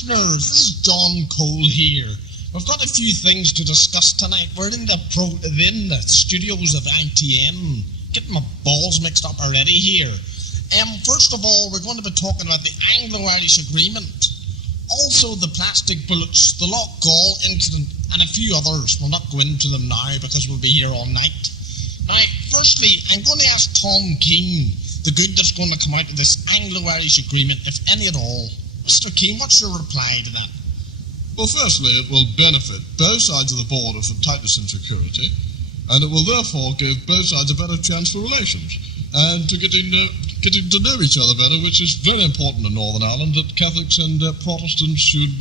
listeners, this is John Cole here. We've got a few things to discuss tonight. We're in the studios of ITN. Getting my balls mixed up already here. First of all, we're going to be talking about the Anglo-Irish Agreement. Also the plastic bullets, the Loughgall Incident, and a few others. We'll not go into them now because we'll be here all night. Now, firstly, I'm going to ask Tom Keane the good that's going to come out of this Anglo-Irish Agreement, if any at all. Mr. Keane, what's your reply to that? Well, firstly, it will benefit both sides of the border from tightness and security, and it will therefore give both sides a better chance for relations and to getting to know each other better, which is very important in Northern Ireland, that Catholics and Protestants should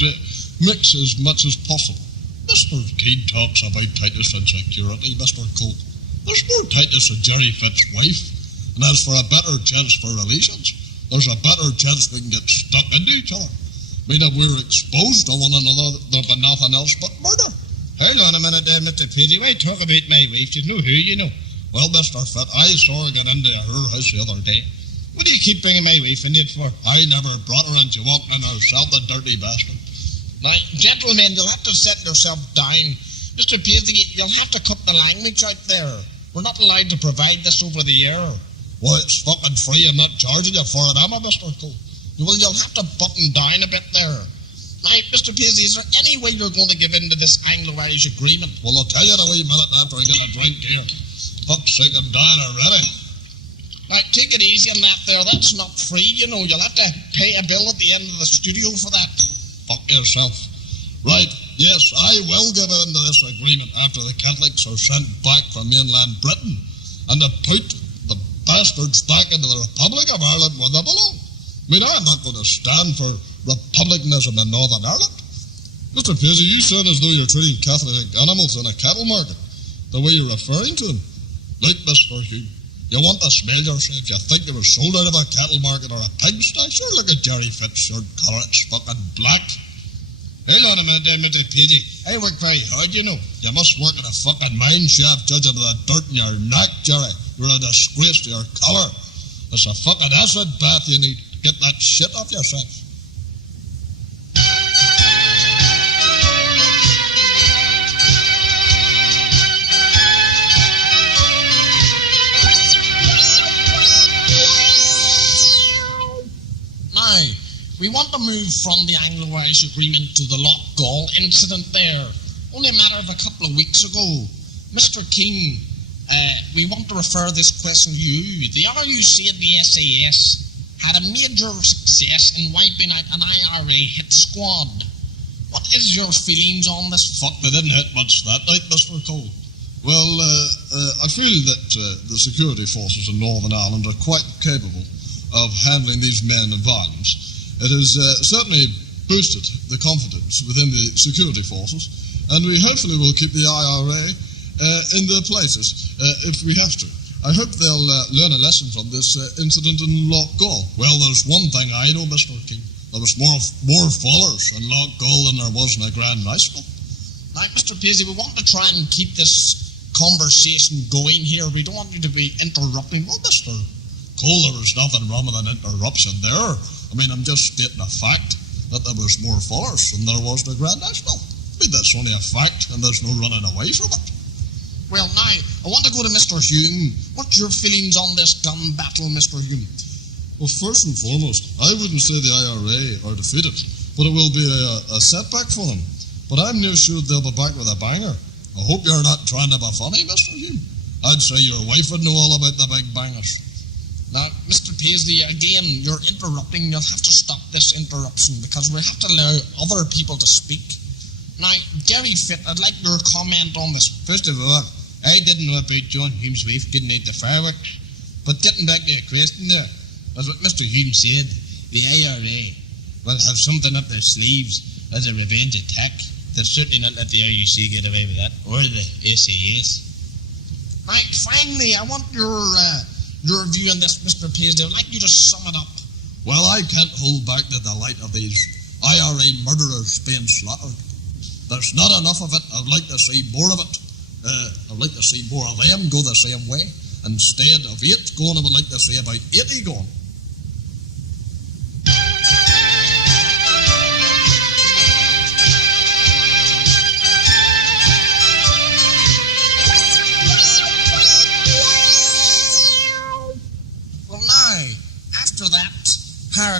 mix as much as possible. Mr. Keane talks about tightness and security, Mr. Cole. There's more tightness in Jerry Fitt's wife, and as for a better chance for relations, there's a better chance we can get stuck into each other. I mean, if we're exposed to one another, there'll be nothing else but murder. Hold on a minute there, Mr. Pidgey. Why talk about my wife? You know who, you know. Well, Mr. Fitt, I saw her get into her house the other day. What do you keep bringing my wife in it for? I never brought her in. She walked in herself, the dirty bastard. Now, gentlemen, you'll have to set yourself down. Mr. Paisley, you'll have to cut the language out there. We're not allowed to provide this over the air. Well, it's fucking free. I'm not charging you for it, am I, Mr. Cole? Well, you'll have to button down a bit there. Now, Mr. Paisley, is there any way you're going to give in to this Anglo-Irish Agreement? Well, I'll tell you in a wee minute after I get a drink here. Fuck's sake, I'm down already. Now, take it easy on that there. That's not free, you know. You'll have to pay a bill at the end of the studio for that. Fuck yourself. Right, yes, I will give in to this agreement after the Catholics are sent back from mainland Britain and to put the bastards back into the Republic of Ireland where they belong. I mean, I'm not going to stand for republicanism in Northern Ireland. Mr. Paisley, you sound as though you're treating Catholic animals in a cattle market, the way you're referring to them. Like Mr. Hume, you want to smell yourself. You think they were sold out of a cattle market or a pigsty? Sure, look at Jerry Fitt's shirt colour. It's fucking black. Hold on a minute there, Mr. Pidgey. I work very hard, you know. You must work in a fucking mine shaft, judging by the dirt in your neck, Jerry. You're a disgrace to your colour. It's a fucking acid bath you need. Get that shit off yourself. We want to move from the Anglo-Irish Agreement to the Loughgall Incident there. Only a matter of a couple of weeks ago. Mr. Keane, we want to refer this question to you. The RUC and the SAS had a major success in wiping out an IRA hit squad. What is your feelings on this? Fuck, they didn't hit much that night, Mr. Cole. Well, I feel that the security forces in Northern Ireland are quite capable of handling these men of violence. It has certainly boosted the confidence within the security forces, and we hopefully will keep the IRA in their places if we have to. I hope they'll learn a lesson from this incident in Loughgall. Well, there's one thing I know, Mr. King. There was more followers in Loughgall than there was in a Grand National. Now, Mr. Paisley, we want to try and keep this conversation going here. We don't want you to be interrupting. Well, Mr. Cole, there was nothing wrong with an interruption there. I mean, I'm just stating a fact that there was more followers than there was in the Grand National. I mean, that's only a fact, and there's no running away from it. Well, now, I want to go to Mr. Hume. What's your feelings on this gun battle, Mr. Hume? Well, first and foremost, I wouldn't say the IRA are defeated, but it will be a setback for them. But I'm near sure they'll be back with a banger. I hope you're not trying to be funny, Mr. Hume. I'd say your wife would know all about the big bangers. Now, Mr. Paisley, again, you're interrupting. You'll have to stop this interruption because we have to allow other people to speak. Now, Jerry Fitt, I'd like your comment on this. First of all, I didn't know about John Hume's wife getting out the fireworks. But getting back to your question there, as what Mr. Hume said, the IRA will have something up their sleeves as a revenge attack. They'll certainly not let the RUC get away with that, or the SAS. Right, finally, I want your view on this, Mr. Paisley. I'd like you to sum it up. Well, I can't hold back the delight of these IRA murderers being slaughtered. There's not enough of it. I'd like to see more of it. I'd like to see more of them go the same way. Instead of 8 going, I would like to see about 80 going.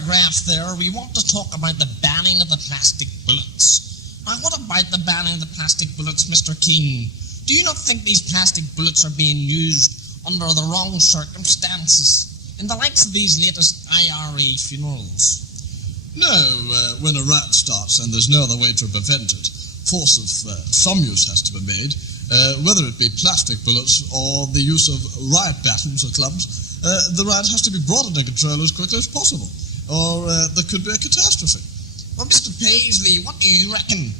paragraph there, we want to talk about the banning of the plastic bullets. Now, what about the banning of the plastic bullets, Mr. Keane? Do you not think these plastic bullets are being used under the wrong circumstances in the likes of these latest IRA funerals? No, when a riot starts and there's no other way to prevent it, force of some use has to be made, whether it be plastic bullets or the use of riot batons or clubs. The riot has to be brought under control as quickly as possible, or there could be a catastrophe. Well, Mr. Paisley, what do you reckon,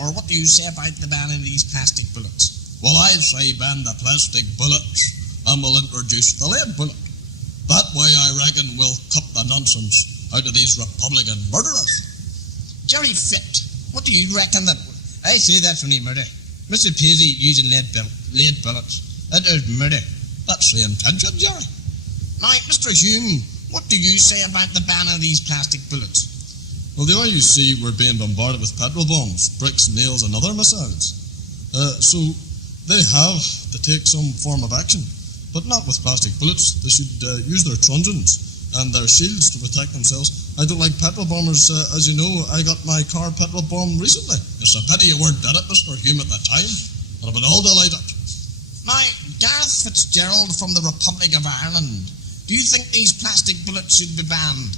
or what do you say about the banning of these plastic bullets? Well, I say ban the plastic bullets and we'll introduce the lead bullet. That way, I reckon, we'll cut the nonsense out of these Republican murderers. Jerry Fitt, what do you reckon that... I say that's only murder. Mr. Paisley using lead bullets. That is murder. That's the intention, Jerry. Now, Mr. Hume, what do you say about the ban of these plastic bullets? Well, the IUC were being bombarded with petrol bombs, bricks, nails, and other missiles. So they have to take some form of action, but not with plastic bullets. They should use their truncheons and their shields to protect themselves. I don't like petrol bombers. As you know, I got my car petrol bombed recently. It's a pity you weren't dead at Mr. Hume at the time. I'd have been all delighted. Now, Gareth Fitzgerald from the Republic of Ireland, do you think these plastic bullets should be banned?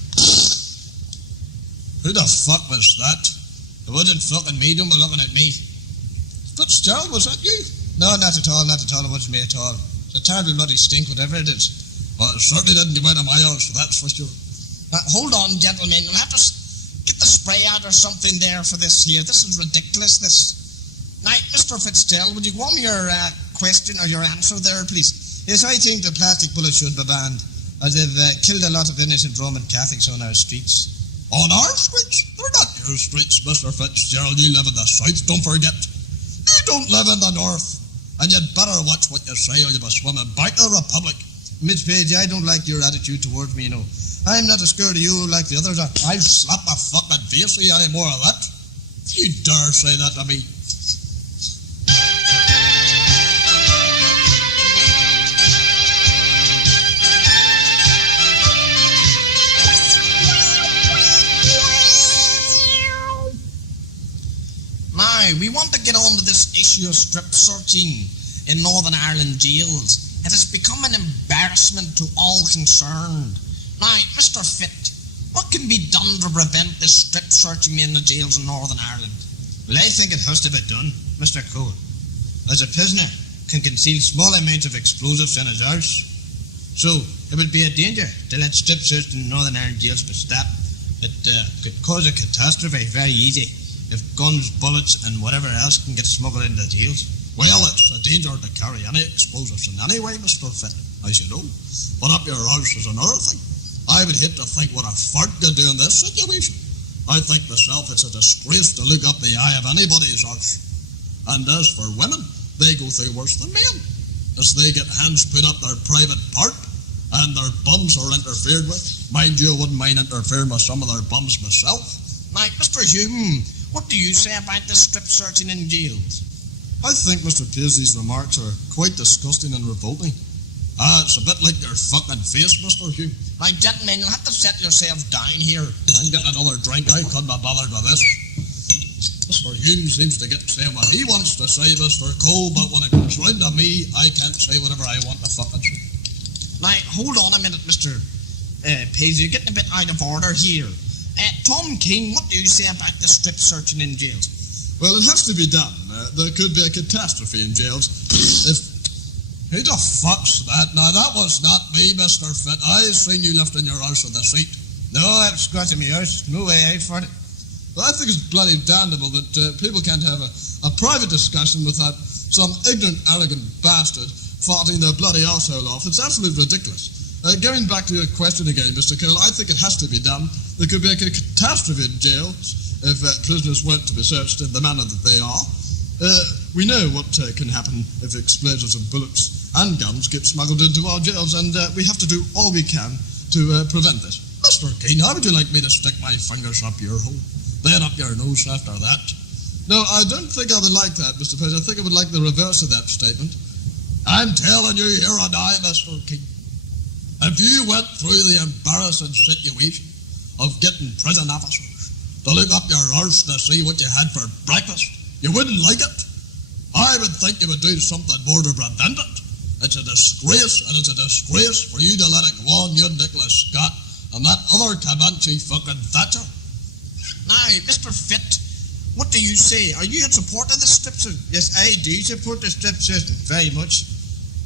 Who the fuck was that? It wasn't fucking me, don't be looking at me. Fitzgerald, was that you? No, not at all, it wasn't me at all. It's a terrible bloody stink, whatever it is. Well, it certainly didn't come out of my house, that's for sure. Hold on, gentlemen, you'll have to get the spray out or something there for this here. This is ridiculous, this. Now, Mr. Fitzgerald, would you go on your question or your answer there, please? Yes, I think the plastic bullets should be banned, as they've killed a lot of innocent Roman Catholics on our streets. On our streets? They're not your streets, Mr. Fitzgerald. You live in the south, don't forget. You don't live in the north. And you'd better watch what you say or you'll be swimming back to the Republic. Miss Page, I don't like your attitude towards me, you know. I'm not as scared of you like the others are. I'll slap a fucking face for you any more of that. You dare say that to me. Now, we want to get on to this issue of strip searching in Northern Ireland jails. It has become an embarrassment to all concerned. Now, Mr. Fitt, what can be done to prevent this strip searching in the jails in Northern Ireland? Well, I think it has to be done, Mr. Cole. As a prisoner can conceal small amounts of explosives in his house. So, it would be a danger to let strip search in Northern Ireland jails be stopped. It could cause a catastrophe very easy if guns, bullets, and whatever else can get smuggled into jails. Well, it's a danger to carry any explosives in any way, Mr. Fitt, as you know. But up your house is another thing. I would hate to think what a fart could do in this situation. I think myself it's a disgrace to look up the eye of anybody's house. And as for women, they go through worse than men. As they get hands put up their private part and their bums are interfered with. Mind you, I wouldn't mind interfering with some of their bums myself. Now, Mr. Hume, what do you say about this strip searching in jails? I think Mr. Paisley's remarks are quite disgusting and revolting. It's a bit like your fucking face, Mr. Hume. Now, gentlemen, you'll have to settle yourselves down here. I'm getting another drink. I couldn't be bothered with this. Mr. Hume seems to get saying what he wants to say, Mr. Cole, but when it comes round to me, I can't say whatever I want to fucking say. Now, hold on a minute, Mr. Paisley. You're getting a bit out of order here. Tom King, what do you say about the strip searching in jails? Well, it has to be done. There could be a catastrophe in jails if... Who the fuck's that? Now, that was not me, Mr. Fitt. I seen you lifting your house on the seat. No, I'm scratching my house. No way out for it. Well, I think it's bloody damnable that people can't have a private discussion without some ignorant, arrogant bastard farting their bloody arsehole off. It's absolutely ridiculous. Going back to your question again, Mr. Cole, I think it has to be done. There could be a catastrophe in jail if prisoners weren't to be searched in the manner that they are. We know what can happen if explosives and bullets and guns get smuggled into our jails, and we have to do all we can to prevent this. Mr. Keane, how would you like me to stick my fingers up your hole, then up your nose after that? No, I don't think I would like that, Mr. President. I think I would like the reverse of that statement. I'm telling you here and now, Mr. Keane, if you went through the embarrassing situation of getting prison officers to look up your arse to see what you had for breakfast. You wouldn't like it. I would think you would do something more to prevent it. It's a disgrace, and it's a disgrace for you to let it go on, you Nicholas Scott, and that other Comanche fucking Thatcher. Now, Mr. Fitt, what do you say? Are you in support of the strip system? Yes, I do support the strip system very much.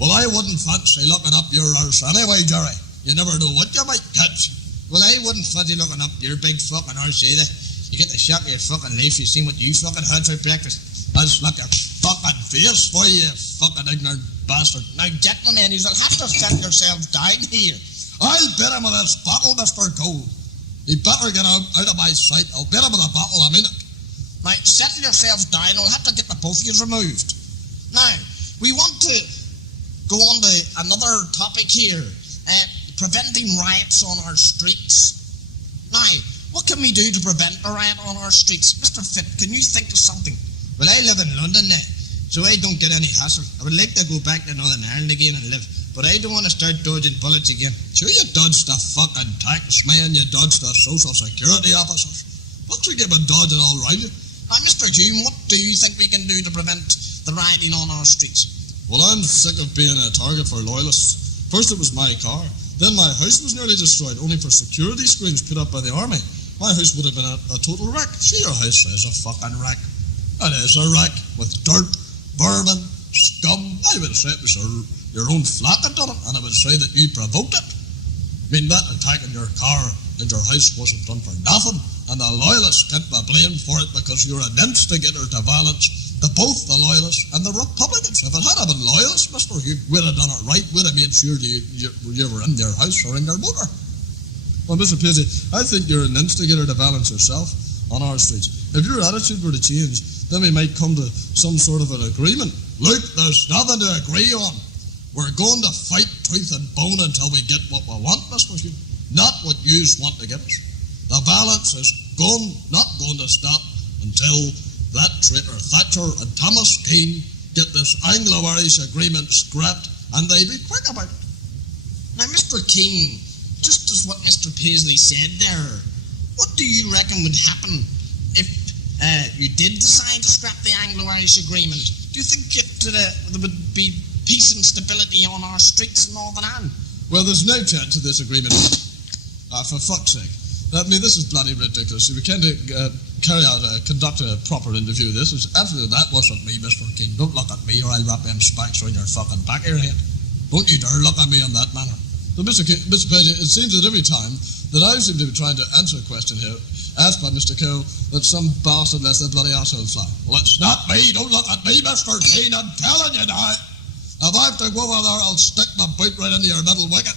Well, I wouldn't fancy looking up your arse anyway, Jerry. You never know what you might catch. Well, I wouldn't fancy looking up your big fucking arse either. You get the shock of your fucking life, you seen what you fucking had for breakfast. I'll slap your fucking face for you fucking ignorant bastard. Now, gentlemen, you'll have to set yourselves down here. I'll bet him with this bottle, Mr. Cole. He better get out of my sight. I'll bet him with a bottle a minute. Now, settle yourselves down. I'll have to get the both of you removed. Now, we want to go on to another topic here. Preventing riots on our streets. Now, what can we do to prevent a riot on our streets? Mr. Fitt, can you think of something? Well, I live in London now, so I don't get any hassle. I would like to go back to Northern Ireland again and live, but I don't want to start dodging bullets again. Sure, you dodged the fucking tax man, you dodged the social security officers. What's we been dodging all right? Now, Mr. Hume, what do you think we can do to prevent the rioting on our streets? Well, I'm sick of being a target for loyalists. First it was my car, then my house was nearly destroyed, only for security screens put up by the army. My house would have been a total wreck. See, your house is a fucking wreck. It is a wreck with dirt, vermin, scum. I would say it was your own flat that done it, and I would say that you provoked it. I mean, that attack in your car and your house wasn't done for nothing, and the loyalists can't be blamed for it because you're an instigator to violence to both the loyalists and the Republicans. If it had been loyalists, Mr. Hugh, we'd have done it right. We'd have made sure you were in your house or in your motor. Well, Mr. Paisley, I think you're an instigator to violence yourself on our streets. If your attitude were to change, then we might come to some sort of an agreement. Look, there's nothing to agree on. We're going to fight tooth and bone until we get what we want, Mr. Hugh. Not what you want to get us. The violence is not going to stop until that traitor Thatcher and Thomas Keane get this Anglo-Irish Agreement scrapped, and they be quick about it. Now, Mr. Keane, just as what Mr. Paisley said there, what do you reckon would happen if you did decide to scrap the Anglo-Irish Agreement? Do you think there would be peace and stability on our streets in Northern Ireland? Well, there's no chance of this agreement. For fuck's sake. I mean, this is bloody ridiculous. We can't conduct a proper interview. This is absolutely, that wasn't me, Mr. Keane. Don't look at me or I'll wrap them spikes around your fucking back of your head. Don't you dare look at me in that manner. So, Mr. Paisley, it seems that every time that I seem to be trying to answer a question here asked by Mr. Cole, that some bastard lets that bloody arsehole fly. Well, it's not me. Don't look at me, Mr. Keane. I'm telling you now. If I have to go over there, I'll stick my boot right into your middle wicket.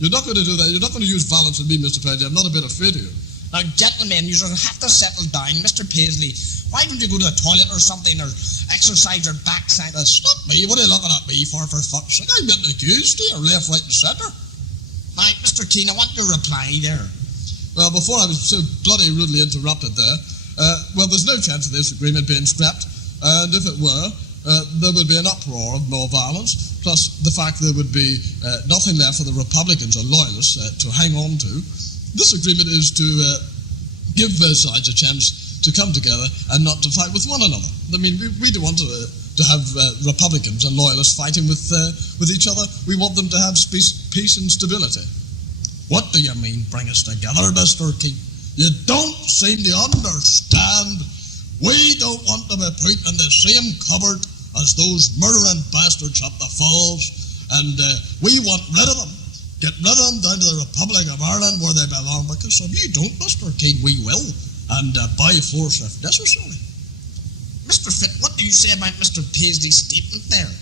You're not going to do that. You're not going to use violence on me, Mr. Paisley. I'm not a bit afraid of you. Now, gentlemen, you have to settle down. Mr. Paisley, why don't you go to the toilet or something, or exercise your backside? Stop me. What are you looking at me for fuck's sake? I'm getting accused here, left, right, and centre. Now, Mr. Keane, I want your reply there. Well, before I was so bloody rudely interrupted there, well, there's no chance of this agreement being scrapped, and if it were, there would be an uproar of more violence, plus the fact there would be nothing left for the Republicans or Loyalists to hang on to. This agreement is to give both sides a chance to come together and not to fight with one another. I mean, we don't want to have Republicans and Loyalists fighting with each other. We want them to have peace and stability. What do you mean, bring us together, Mr. Keane? You don't seem to understand. We don't want to be put in the same cupboard as those murdering bastards up the falls, and we want rid of them. Get rid of them down to the Republic of Ireland where they belong, because if you don't, Mr. Keane, we will, and by force if necessary. Mr. Fitt, what do you say about Mr. Paisley's statement there?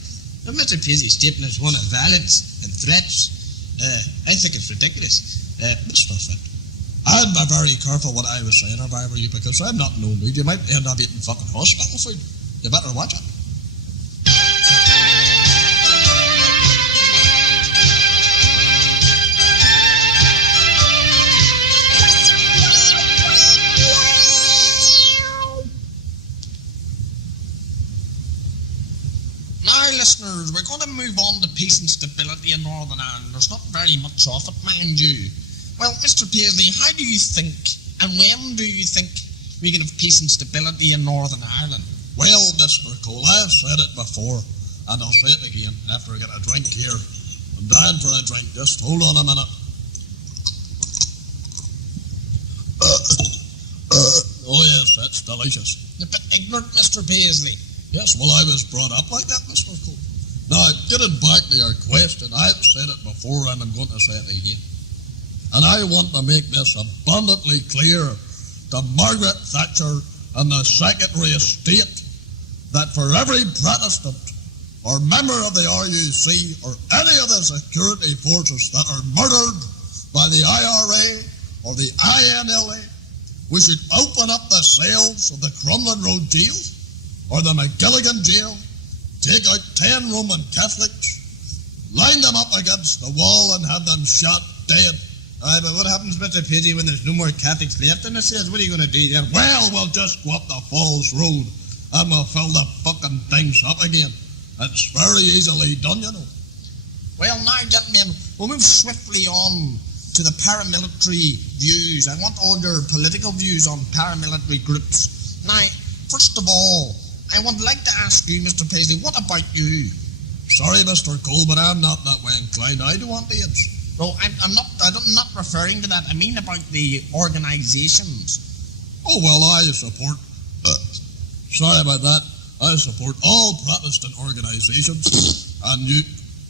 Well, Mr. Paisley's statement is one of violence and threats. I think it's ridiculous. Mr. Fitt, I'd be very careful what I was saying if I were you, because I'm not no meat. You might end up eating fucking hospital food. You better watch it. Listeners, we're going to move on to peace and stability in Northern Ireland. There's not very much of it, mind you. Well, Mr. Paisley, how do you think, and when do you think we can have peace and stability in Northern Ireland? Well, Mr. Cole, I've said it before, and I'll say it again after I get a drink here. I'm dying for a drink. Just hold on a minute. Oh, yes, that's delicious. You're a bit ignorant, Mr. Paisley. Yes, well, I was brought up like that, Mr. Cole. Now, getting back to your question, I've said it before and I'm going to say it again. And I want to make this abundantly clear to Margaret Thatcher and the Secretary of State that for every Protestant or member of the RUC or any of the security forces that are murdered by the IRA or the INLA, we should open up the cells of the Crumlin Road jail or the McGilligan jail, take out 10 Roman Catholics, line them up against the wall and have them shot dead. Aye, but what happens, Mr. Paisley, when there's no more Catholics left in the cells? What are you going to do then? Well, we'll just go up the Falls Road and we'll fill the fucking things up again. It's very easily done, you know. Well, now, gentlemen, we'll move swiftly on to the paramilitary views. I want all your political views on paramilitary groups. Now, first of all, I would like to ask you, Mr. Paisley, what about you? Sorry, Mr. Cole, but I'm not that way inclined. I don't want AIDS. No, I'm not referring to that. I mean about the organizations. Oh, well, I support... sorry about that. I support all Protestant organizations. And you...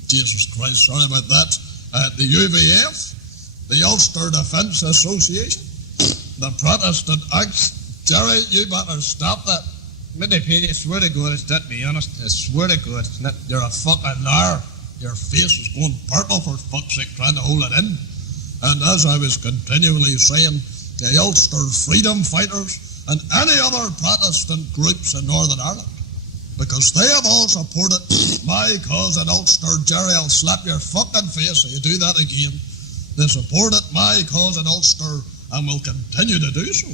Jesus Christ, sorry about that. The UVF, the Ulster Defence Association, the Protestant Acts. Jerry, you better stop that. Mr. Paisley, I swear to God, it's that, to be honest. I swear to God. You're a fucking liar. Your face is going purple, for fuck's sake, trying to hold it in. And as I was continually saying, the Ulster Freedom Fighters and any other Protestant groups in Northern Ireland, because they have all supported my cause in Ulster. Jerry, I'll slap your fucking face if you do that again. They supported my cause in Ulster and will continue to do so.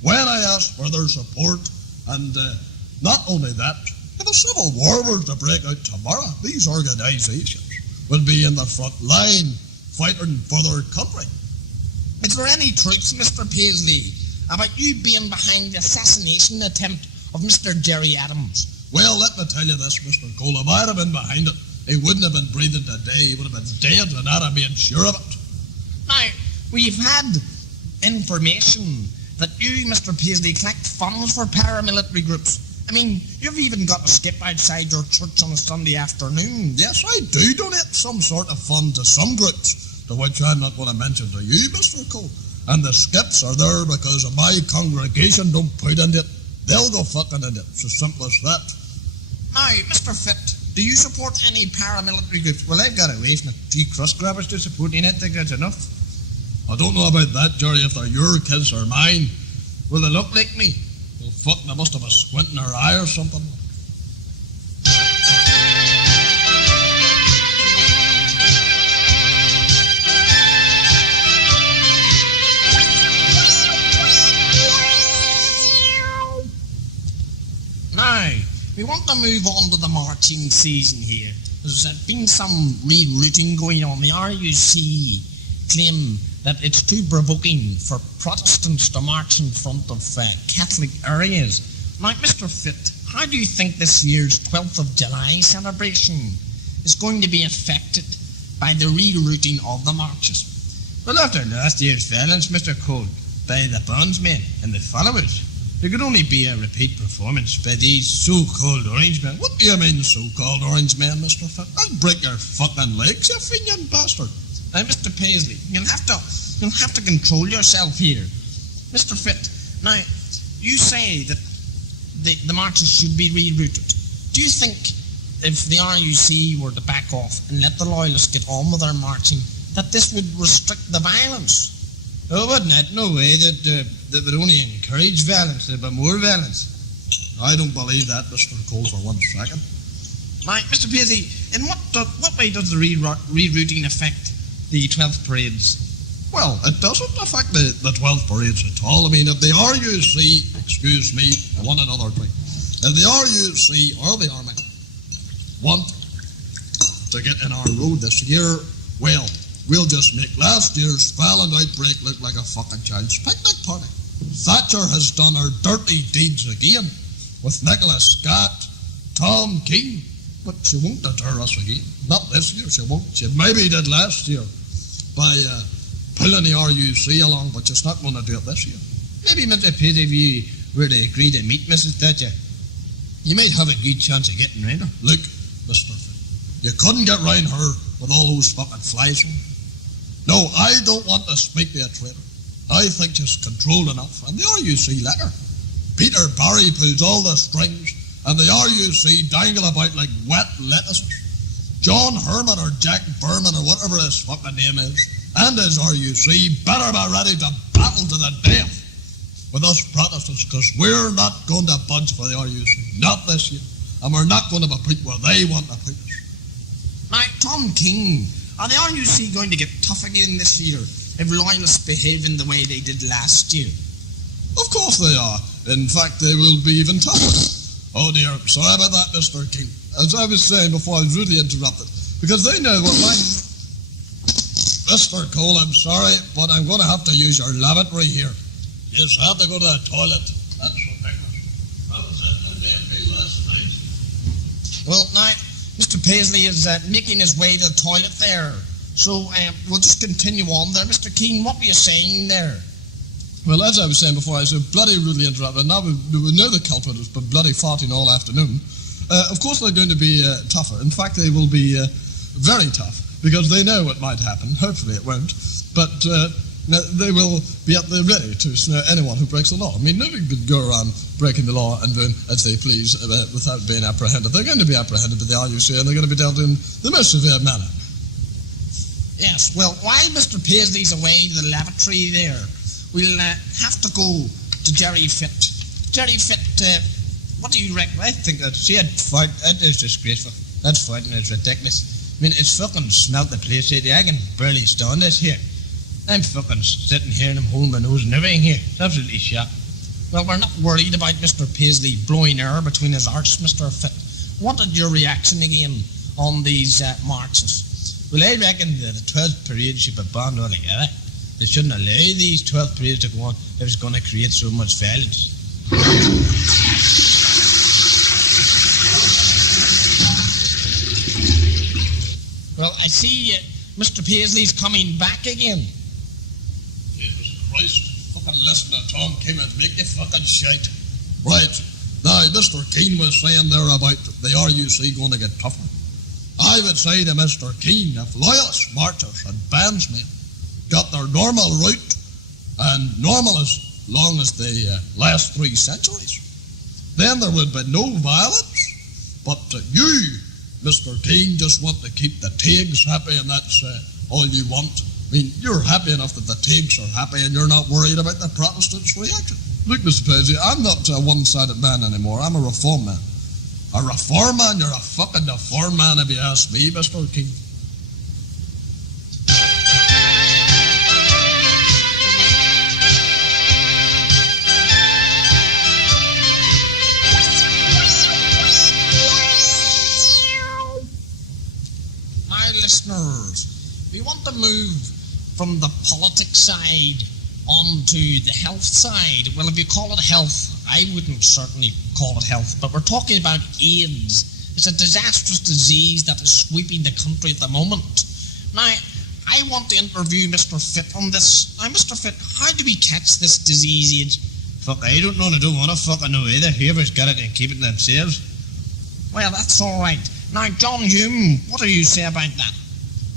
When I asked for their support, and not only that, if a civil war were to break out tomorrow, these organizations would be in the front line fighting for their country. Is there any truth, Mr. Paisley, about you being behind the assassination attempt of Mr. Gerry Adams? Well, let me tell you this, Mr. Cole. If I'd have been behind it, he wouldn't have been breathing today. He would have been dead, and I'd have been sure of it. Now, we've had information that you, Mr. Paisley, collect funds for paramilitary groups. I mean, you've even got to skip outside your church on a Sunday afternoon. Yes, I do donate some sort of fund to some groups, to which I'm not going to mention to you, Mr. Cole. And the skips are there because of my congregation don't put into it. They'll go fucking into it. It's as simple as that. Now, Mr. Fitt, do you support any paramilitary groups? Well, I've got a waste of 2 crust grabbers to support in it. I think that's enough. I don't know about that, Jerry, if they're your kids or mine. Will they look like me? Well, fuck, they must have a squint in their eye or something. Now, we want to move on to the marching season here. There's been some rerouting going on. The RUC claim that it's too provoking for Protestants to march in front of Catholic areas. Now, Mr. Fitt, how do you think this year's 12th of July celebration is going to be affected by the rerouting of the marches? Well, after last year's violence, Mr. Cole, by the bondsmen and the followers, there could only be a repeat performance by these so-called Orangemen. What do you mean, so-called Orangemen, Mr. Fitt? I'll break your fucking legs, you finian bastard. Now, Mr. Paisley, you'll have to control yourself here. Mr. Fitt, now, you say that the marches should be rerouted. Do you think if the RUC were to back off and let the loyalists get on with their marching, that this would restrict the violence? Oh, wouldn't it? No way. That would only encourage violence. There'd be more violence. I don't believe that, Mr. Cole, for 1 second. Now, Mr. Paisley, in what way does the rerouting affect the 12th parades? Well, it doesn't affect the 12th parades at all. I mean, if the RUC, excuse me, I want another thing. If the RUC or the Army want to get in our road this year, well, We'll just make last year's violent outbreak look like a fucking child's picnic party. Thatcher has done her dirty deeds again with Nicholas Scott, Tom Keane, but she won't deter us again. Not this year, she won't. She maybe did last year by pulling the RUC along, but she's not going to do it this year. Maybe, Mr. Pitt, if you were to agree to meet Mrs. Thatcher, you might have a good chance of getting round her. Look, Mr. Finn, you couldn't get round her with all those fucking flies on. No, I don't want to speak to a traitor. I think she's controlled enough, and the RUC let her. Peter Barry pulls all the strings, and the RUC dangle about like wet lettuces. John Herman or Jack Berman or whatever his fucking name is, and his RUC better be ready to battle to the death with us Protestants, because we're not going to budge for the RUC. Not this year. And we're not going to be put where they want to put us. Now, Tom King, are the RUC going to get tough again this year if loyalists behave in the way they did last year? Of course they are. In fact, they will be even tougher. Oh dear, I'm sorry about that, Mr. King. As I was saying before, I was rudely interrupted. Because they know what my... Mr. Cole, I'm sorry, but I'm going to have to use your lavatory here. You just have to go to the toilet. That's ridiculous. I was in the DMP last night. Well, now, Mr. Paisley is making his way to the toilet there. So we'll just continue on there. Mr. Keane, what were you saying there? Well, as I was saying before, I was so bloody rudely interrupted. Now we know the culprit has been bloody farting all afternoon. Of course they're going to be tougher. In fact, they will be very tough, because they know what might happen. Hopefully it won't. But they will be at the ready to snare anyone who breaks the law. I mean, nobody could go around breaking the law and doing as they please without being apprehended. They're going to be apprehended by the RUC, and they're going to be dealt in the most severe manner. Yes, well, while Mr. Paisley's away to the lavatory there, we'll have to go to Jerry Fitt. Jerry Fitt, what do you reckon? I think that is disgraceful. That's fighting is ridiculous. I mean, it's fucking smelt the place here. I can barely stand this here. I'm fucking sitting here and I'm holding my nose and everything here. It's absolutely shot. Well, we're not worried about Mr. Paisley blowing air between his arse, Mr. Fitt. What is your reaction again on these marches? Well, I reckon the 12th parade should be banned altogether. They shouldn't allow these 12th parades to go on if it's going to create so much violence. Well, I see Mr. Paisley's coming back again. Jesus Christ. Fucking listen to Tom King and make you fucking shite. Right. Now, Mr. Keane was saying there about the RUC going to get tougher. I would say to Mr. Keane, if loyalists, martyrs and bandsmen got their normal route, and normal as long as the last 3 centuries, then there would be no violence. But you, Mr. Keane, just want to keep the Tigs happy, and that's all you want. I mean, you're happy enough that the Tigs are happy, and you're not worried about the Protestants' reaction. Look, Mr. Paisley, I'm not a one-sided man anymore. I'm a reform man. A reform man? You're a fucking reform man if you ask me, Mr. Keane. Listeners, we want to move from the politics side onto the health side. Well, if you call it health, I wouldn't certainly call it health, but we're talking about AIDS. It's a disastrous disease that is sweeping the country at the moment. Now, I want to interview Mr. Fitt on this. Now, Mr. Fitt, how do we catch this disease, AIDS? Fuck, I don't know and I don't want to fucking know either. Whoever's got it can keep it to themselves. Well, that's all right. Now, John Hume, what do you say about that?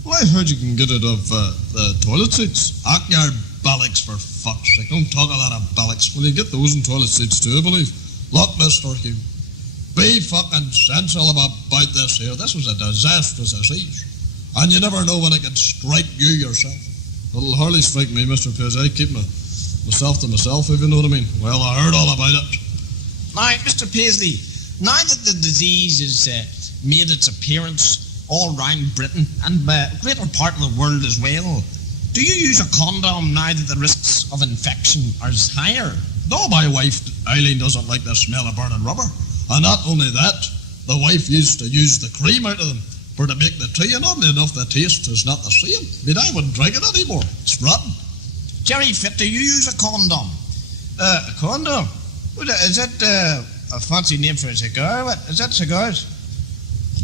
Well, I heard you can get it off the toilet seats. Your bollocks, for fuck's sake. Don't talk a lot of bollocks. Well, you get those in toilet seats too, I believe. Look, Mr. Hume, be fucking sensible about this here. This was a disastrous disease. And you never know when it can strike you yourself. It'll hardly strike me, Mr. Paisley. I keep myself to myself, if you know what I mean. Well, I heard all about it. Now, Mr. Paisley, now that the disease has made its appearance all round Britain and a greater part of the world as well, do you use a condom now that the risks of infection are higher? No, my wife, Eileen, doesn't like the smell of burning rubber. And not only that, the wife used to use the cream out of them. For to make the tea, and oddly enough, the taste is not the same. I wouldn't drink it anymore. It's rotten. Jerry Fit, do you use a condom? A condom? Is that a fancy name for a cigar? What? Is that cigars?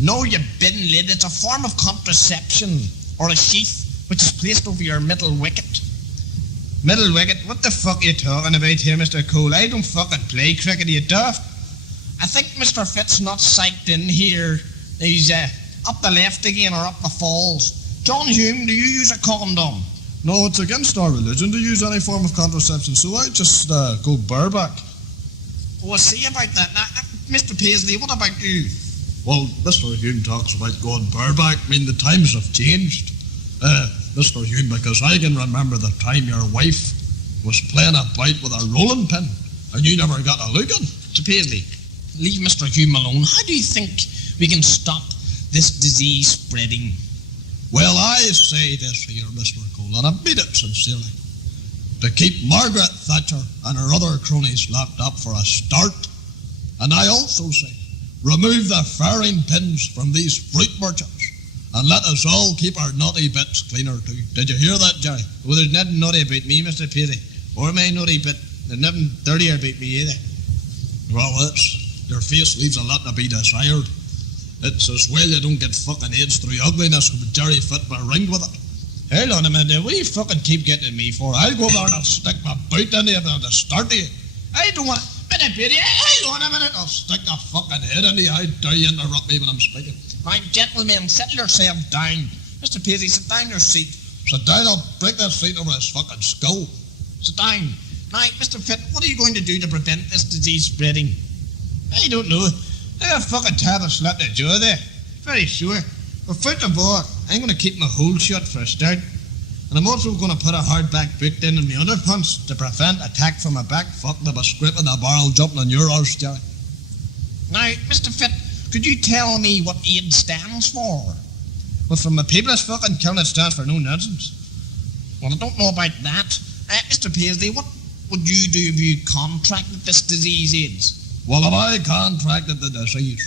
No, you bin lid. It's a form of contraception, or a sheath, which is placed over your middle wicket. Middle wicket? What the fuck are you talking about here, Mr. Cole? I don't fucking play cricket, are you daft? I think Mr. Fitt's not psyched in here. He's up the left again, or up the falls. John Hume, do you use a condom? No, it's against our religion to use any form of contraception, so I just go bareback. Oh, I see about that. Now, Mr. Paisley, what about you? Well, Mr. Hume talks about going bareback. I mean, the times have changed. Mr. Hume, because I can remember the time your wife was playing about with a rolling pin, and you never got a look in. Mr. Paisley, leave Mr. Hume alone. How do you think we can stop this disease spreading? Well, I say this here, Mr. Cole, and I mean it sincerely. To keep Margaret Thatcher and her other cronies locked up for a start. And I also say, remove the firing pins from these fruit merchants, and let us all keep our naughty bits cleaner too. Did you hear that, Jerry? Well, there's nothing naughty about me, Mr. Paisley, or my naughty bit. There's nothing dirtier about me either. Well, your face leaves a lot to be desired. It's as well you don't get fucking AIDS through ugliness with Jerry Fit but ringed with it. Hold on a minute, what do you fucking keep getting at me for? I'll go there and I'll stick my boot into you and I'll start to you. I don't want... Hold on a minute. I'll stick a fucking head into you. I dare you interrupt me when I'm speaking. Right, gentlemen, settle yourselves down. Mr. Paisley, sit down your seat. Sit down, I'll break that seat over his fucking skull. Sit down. Now, Mr. Fit, what are you going to do to prevent this disease spreading? I don't know. I got a fucking tab of slap the jaw there. Very sure. But first of all, I'm going to keep my hole shut for a start. And I'm also going to put a hardback boot in my underpants to prevent attack from my back. Fuck the scraping the barrel jumping on your arse, Jerry. Now, Mr. Fit, could you tell me what AIDS stands for? Well, from the people that's fucking killing it stands for no nonsense. Well, I don't know about that. Mr. Paisley, what would you do if you contracted this disease, AIDS? Well, if I contracted the disease,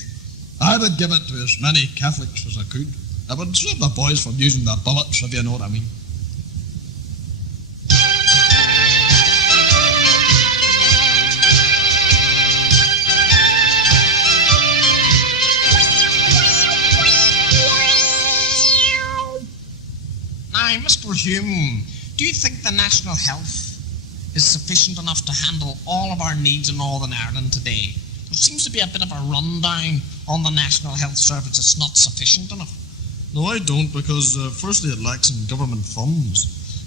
I would give it to as many Catholics as I could. I would save the boys from using the bullets, if you know what I mean. Now, Mr. Hume, do you think the National Health is sufficient enough to handle all of our needs in Northern Ireland today? There seems to be a bit of a rundown on the National Health Service. It's not sufficient enough. No, I don't, because firstly it lacks in government funds,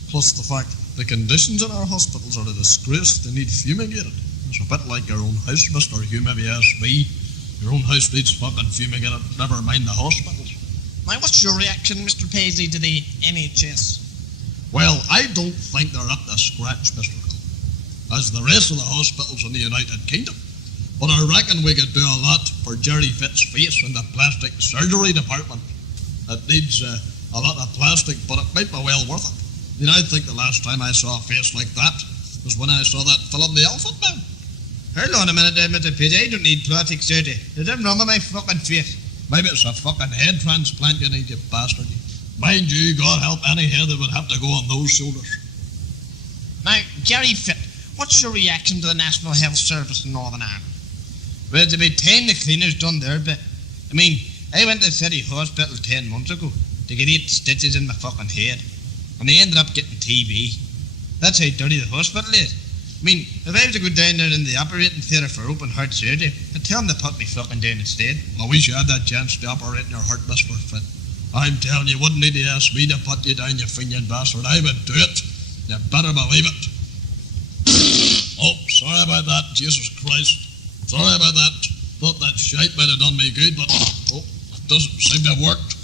plus the fact the conditions in our hospitals are a disgrace. They need fumigated. It's a bit like your own house, Mr. Hume, if you ask me. Your own house needs fucking fumigated, never mind the hospitals. Now, what's your reaction, Mr. Paisley, to the NHS? Well, I don't think they're up to scratch, Mr. Cole, as the rest of the hospitals in the United Kingdom. But I reckon we could do a lot for Jerry Fitt's face in the plastic surgery department. It needs a lot of plastic, but it might be well worth it. You know, I think the last time I saw a face like that was when I saw that film The Elephant Man. Hold on a minute there, Mr. Paisley. I don't need plastic surgery. There's nothing wrong with my fucking face. Maybe it's a fucking head transplant you need, you bastard. Mind you, God help any head that would have to go on those shoulders. Now, Jerry Fitt, what's your reaction to the National Health Service in Northern Ireland? Well, it's about time the cleaners done their bit. I mean, I went to the city hospital 10 months ago to get 8 stitches in my fucking head, and they ended up getting TB. That's how dirty the hospital is. I mean, if I was to go down there in the operating theatre for open heart surgery, I'd tell them to put me fucking down instead. Well, we should have that chance to operate in your heart, Mr. Fitt. I'm telling you, wouldn't need to ask me to put you down, you fingering bastard. I would do it. You better believe it. Oh, sorry about that, Jesus Christ. Sorry about that. Thought that shite might have done me good, but it doesn't seem to have worked.